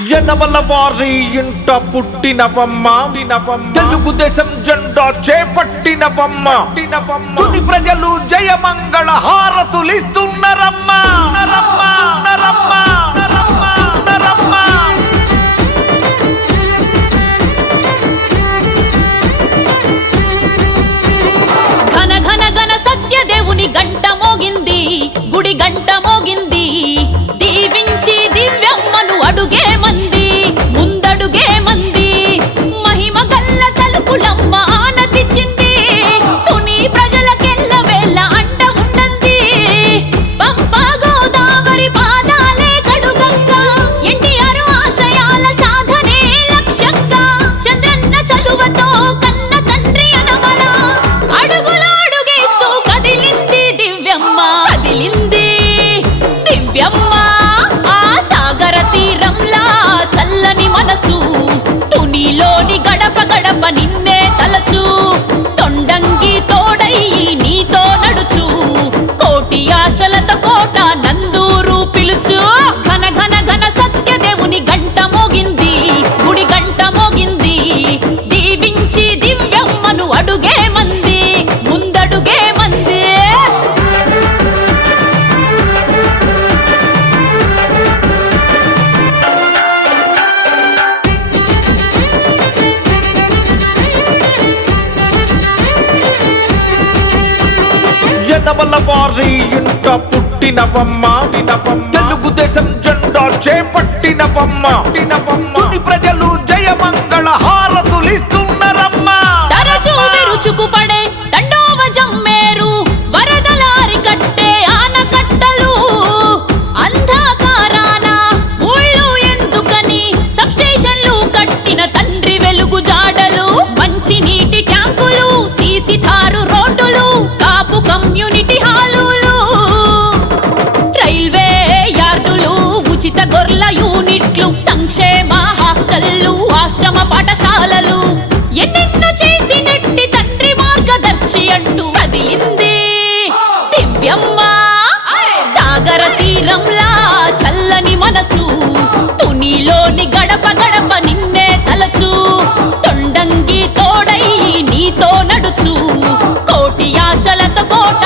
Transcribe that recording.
యనమల వారి ఇంట పుట్టినవమ్మ తెలుగుదేశం జెండా చేపట్టినవమ్మ తుని ప్రజలు జయమంగళ హారతులిస్తున్నారమ్మా. ఘన ఘన ఘన సత్యదేవుని గంట మోగింది, గుడి గంట మోగింది. దీవించి దివ్యమ్మను అడుగే మంది, ముందడుగే మంది. మహిమ గల్ల తలుపులమ్మ ఆనతిచ్చింది, తుని ప్రజలకెల్ల వేళ అండ ఉండంది. పంపా గోదావరి పాదాలే కడుగంగా, ఎన్టీఆర్ ఆశయాల సాధనే లక్ష్యంగా. చంద్రన్న చలువతో కన్న తండ్రి అనమల అడుగుల అడుగేస్తూ కదిలింది దివ్యమ్మ, కదిలింది దివ్యమ్మ. ఆ సాగర తీరంలా చల్లని మనసు, తునిలోని గడప గడప నిన్నే తలచు. తొండంగి తోడై నీతో నడుచు, కోటి ఆశలతో కోట నందూరు పిలుచు. ఘన ఘన ఘన సత్యదేవుని గంట మోగింది, గుడి గంట మోగింది. దీవించి దివ్యమ్మను అడుగే మంది, ముందడుగే మంది. యనమల వారి ఇంట పుట్టినవమ్మ తెలుగుదేశం జెండా చేపట్టినవమ్మ తుని ప్రజలు జయమంగళ హారతులిస్తున్నారమ్మా. తరచూ విరుచుకుపడే తండోవ జమ్మేరు, వరదలారి కట్టే ఆనకట్టలు. అంధకారాన ఊళ్ళు ఎందుకని సబ్స్టేషన్లు కట్టిన తండ్రి వెలుగు జాడలు. మంచి నీటి ట్యాంకులు, సీసీ తారు రోడ్డులు, కాపు కమ్యూనిటీ హాలులు. రైల్వే యార్డులు, ఉచిత గొర్ల యూనిట్లు, సంక్షేమ హాస్టళ్లు, ఆశ్రమ పాఠశాలలు. ఎన్నెన్నో చేసినట్టి తండ్రి మార్గదర్శి అంటూ కదిలింది దివ్యమ్మ. సాగర తీరంలా చల్లని మనసు, తునిలోని గడప గడప నిన్నే తలచు. తొండంగి తోడై నీతో నడుచు, కోటి ఆశలతో కోట